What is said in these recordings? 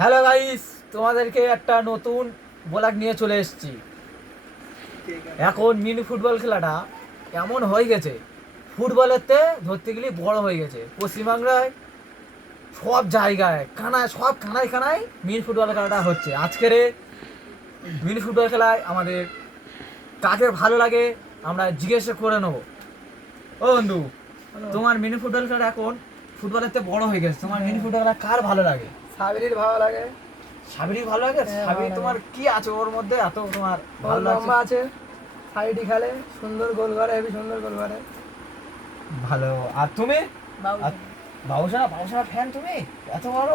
Hello guys, তোমাদেরকে একটা নতুন ব্লগ নিয়ে চলে এসেছি। এখন মিনি ফুটবল খেলাটা এমন হয়ে গেছে, ফুটবলেরতে ধরতে গেলে বড় হয়ে গেছে। পশ্চিমবাংলায় সব জায়গায় সব কানায় মিনি ফুটবল খেলাটা হচ্ছে। আজকের মিনি ফুটবল খেলায় আমাদের কাকে ভালো লাগে আমরা জিজ্ঞেস করে নেবো। ও বন্ধু, তোমার মিনি ফুটবল খেলাটা এখন ফুটবলেরতে বড় হয়ে গেছে, তোমার মিনি ফুটবল খেলা কার ভালো লাগে? সাবিরির ভালো লাগে। সাবিরির ভালো লাগে? সাবির তোমার কি আছে ওর মধ্যে এত তোমার ভালো লম্বা আছে, সাইডি খেলে, সুন্দর গোল করে, হেবি সুন্দর গোল করে। ভালো। আর তুমি? বাবুসোনা ফ্যান তুমি এত বড়?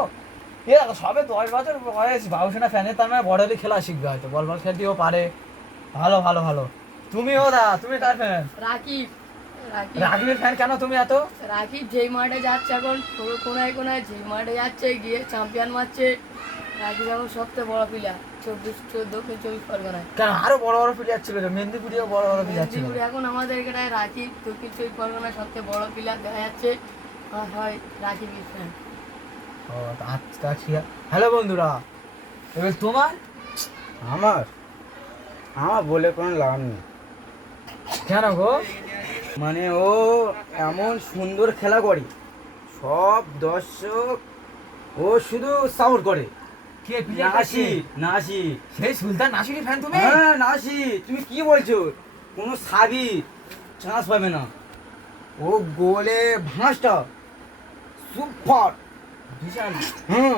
এ সবে 10 বছর বয়স, বাবুসোনা ফ্যানের তার মানে বড় হলে খেলা শিখবে, হয়তো বল খেলতেও পারে। ভালো ভালো ভালো। তুমিও তুমি কার ফ্যান? রাকিব। রাকিবের ফ্যান কেন তুমি এত? রাকিব যেই মাঠে যাচ্ছে এখন কোনায় যেই মাঠে যাচ্ছে গিয়ে চ্যাম্পিয়ন মারছে। রাকিব এখন সবচেয়ে বড় প্লেয়ার 24 পরগনায়। কেন আরো বড় বড় প্লেয়ার ছিল, মেদিনীপুরেও বড় বড় প্লেয়ার ছিল। এখন আমাদের এখানে রাকিব 24 পরগনায় সবচেয়ে বড় প্লেয়ার দেখা যাচ্ছে। হয় রাকিবের ফ্যান। ও আচ্ছা ঠিক আছে। হ্যালো বন্ধুরা, এবার তোমার? আমার বলে কোনো লাভ নেই। কেন গো? মানে ও এমন সুন্দর খেলা করে, সব দর্শক ও শুধু সাপোর্ট করে। কে প্লেয়ার? নাসি। সেই সুলতান নাসিরের ফ্যান তুমি? হ্যাঁ নাসি, তুমি কি বলছো? কোনো সাবি চান্স পাবে না। ও গোলে ভাঁজটা সুপার বিশাল।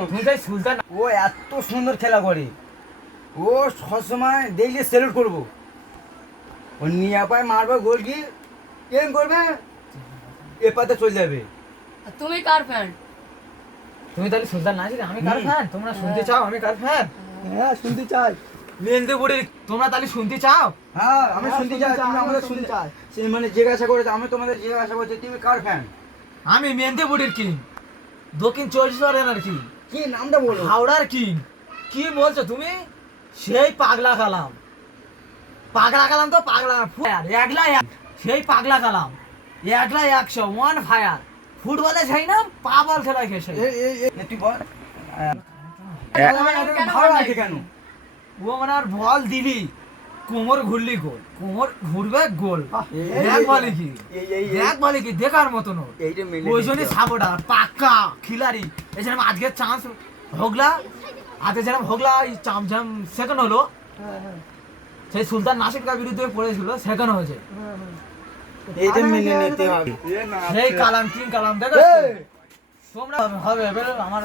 তুমি তাই সুলতান? ও এত সুন্দর খেলা করে, ও সবসময় দেখলে সেলুট করবো। ও নিয়ে পায় মারবে, গোল কি এম করবে, এ পাতে চলে যাবে। আর তুমি কার ফ্যান? তুমি তাহলে সুলতান নাসির, আমি কার ফ্যান? তোমরা শুনতে চাও আমি কার ফ্যান? হ্যাঁ শুনতে চাই। মেদিনীপুরের। তোমরা তাহলে শুনতে চাও? হ্যাঁ আমি শুনতে চাই, তুমি আমাদের শুনতে চাই। মানে জিজ্ঞাসা করেছে, আমি তোমাদের জিজ্ঞাসা করছি তুমি কার ফ্যান? আমি মেদিনীপুরের কিং, দক্ষিণ 24 পরগনার কিং, কি নামটা বলো? হাওড়ার কিং। কি বলছো তুমি? সেই পাগলা কালাম তো পাগলা সেই পাগলা কালাম, একলা 100 ওয়ান ফায়ার। ফুটবলে যাই না, পাবল খেলায় খেসে। তুই বল ভালো লাগে কেন? ও মানে আর বল দিলি কোমর ঘুরলি গোল, কোমর ঘুরবে গোল। বলে কি দেখার মতন। ওই জন্যই সাপোর্টার পাক্কা খিলাড়ি। এই যেরকম আজকে চান্স হোগলা, আজকে যেরকম হোগলা চামচাম সেকেন্ড হলো, সেই সুলতান নাসিরকার বিরুদ্ধে পড়েছিল, সেকেন্ড হয়েছে। এইটা মেনে নিতে হবে। সেই কালাম কিং কালাম দেখো তোমরা হবে আমার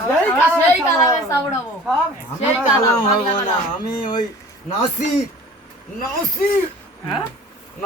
সেই কালামে সাপোর্ট হবো। সেই কালাম আমি ওই নাসি। হ্যাঁ